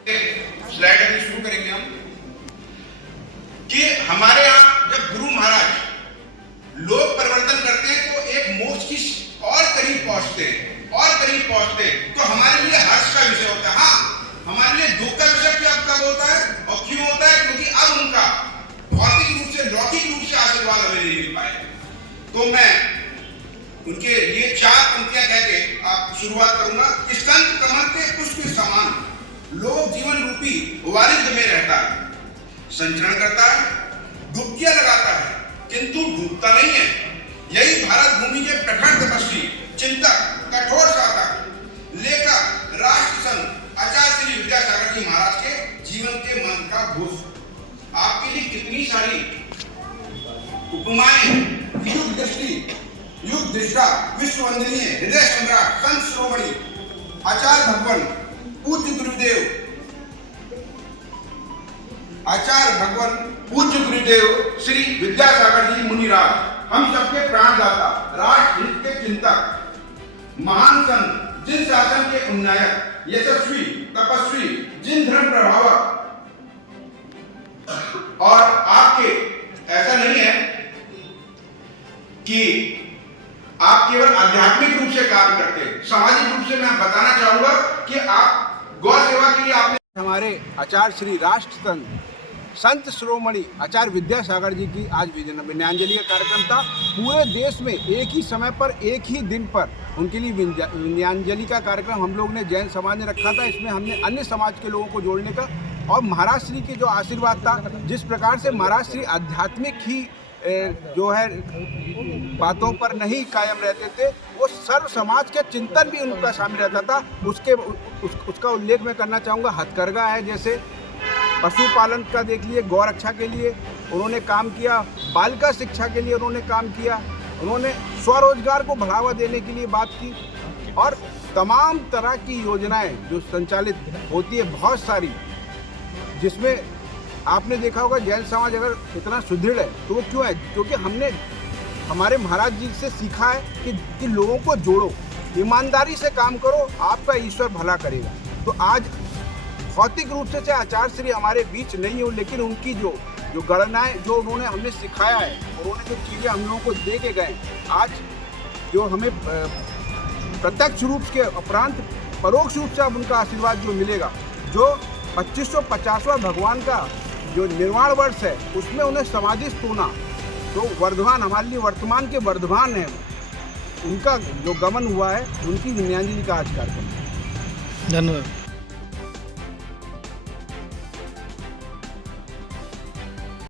Slide अभी शुरू करेंगे हम कि हमारे यहाँ जब गुरु महाराज लोग परिवर्तन करते हैं तो एक मोक्ष की और करीब पहुंचते हैं तो हमारे लिए हर्ष का विषय होता है। हाँ, हमारे लिए दुख का विषय क्या कब होता है और क्यों होता है? क्योंकि अब उनका भौतिक रूप से लौकिक रूप से आशीर्वाद हमें नहीं मिल पाए। तो मैं उनके लिए 4 पंक्तियां कह के आप शुरुआत करूंगा कि संत कमल के पुष्प के समान लोग जीवन रूपी वारिध में रहता है, संचरण करता है, डुबकियां लगाता है किंतु डूबता नहीं है। यही भारत भूमि के प्रखर तपस्वी, चिंतक, कठोर साधक, लेखक, राष्ट्र संत आचार्य श्री विद्यासागर जी महाराज के जीवन के मंत्र का घोष। आपके लिए कितनी सारी उपमाएं, युग दृष्टि, युग दृष्टा, विश्व वंदनीय, हृदय सम्राट, संत शिरोमणि आचार्य भगवान पूज्य गुरुदेव, आचार्य भगवान पूज्य गुरुदेव श्री विद्यासागर जी मुनिराज, हम सबके प्राणदाता, राष्ट्र हित के चिंतक, महान संत, जिन शासन के उन्नायक, यशस्वी, तपस्वी, जिन धर्म प्रभावक। और आपके ऐसा नहीं है कि आप केवल आध्यात्मिक रूप से काम करते हैं, सामाजिक रूप से मैं बताना चाहूंगा कि आप गौ सेवा के लिए आपने हमारे आचार्य श्री राष्ट्र संत शिरोमणि आचार्य विद्यासागर जी की आज विनयांजलि का कार्यक्रम था। पूरे देश में एक ही समय पर एक ही दिन पर उनके लिए विनयांजलि का कार्यक्रम हम लोग ने जैन समाज ने रखा था। इसमें हमने अन्य समाज के लोगों को जोड़ने का और महाराज श्री के जो आशीर्वाद था, जिस प्रकार से महाराज श्री आध्यात्मिक ही जो है बातों पर नहीं कायम रहते थे, वो सर्व समाज के चिंतन भी उनका शामिल रहता था। उसका उल्लेख मैं करना चाहूँगा। हथकरघा है, जैसे पशुपालन का देख लिए, गौ रक्षा के लिए उन्होंने काम किया, बालिका शिक्षा के लिए उन्होंने काम किया, उन्होंने स्वरोजगार को बढ़ावा देने के लिए बात की और तमाम तरह की योजनाएं जो संचालित होती है बहुत सारी, जिसमें आपने देखा होगा जैन समाज अगर इतना सुदृढ़ है तो वो क्यों है? क्योंकि हमने हमारे महाराज जी से सीखा है कि लोगों को जोड़ो, ईमानदारी से काम करो, आपका ईश्वर भला करेगा। तो आज भौतिक रूप से चाहे आचार्य श्री हमारे बीच नहीं हो, लेकिन उनकी जो गणनाएं जो उन्होंने हमें सिखाया है, उन्होंने जो चीज़ें हम लोगों को दे के गए, आज जो हमें प्रत्यक्ष रूप के उपरांत परोक्ष रूप से अब उनका आशीर्वाद जो मिलेगा, जो 2550वां भगवान का जो निर्वाण वर्ष है उसमें उन्हें समाधिस्थ होना, तो वर्धमान हमारे लिए वर्तमान के वर्धमान है, उनका जो गमन हुआ है, उनकी विनयांजलि का आज कार्यक्रम। धन्यवाद।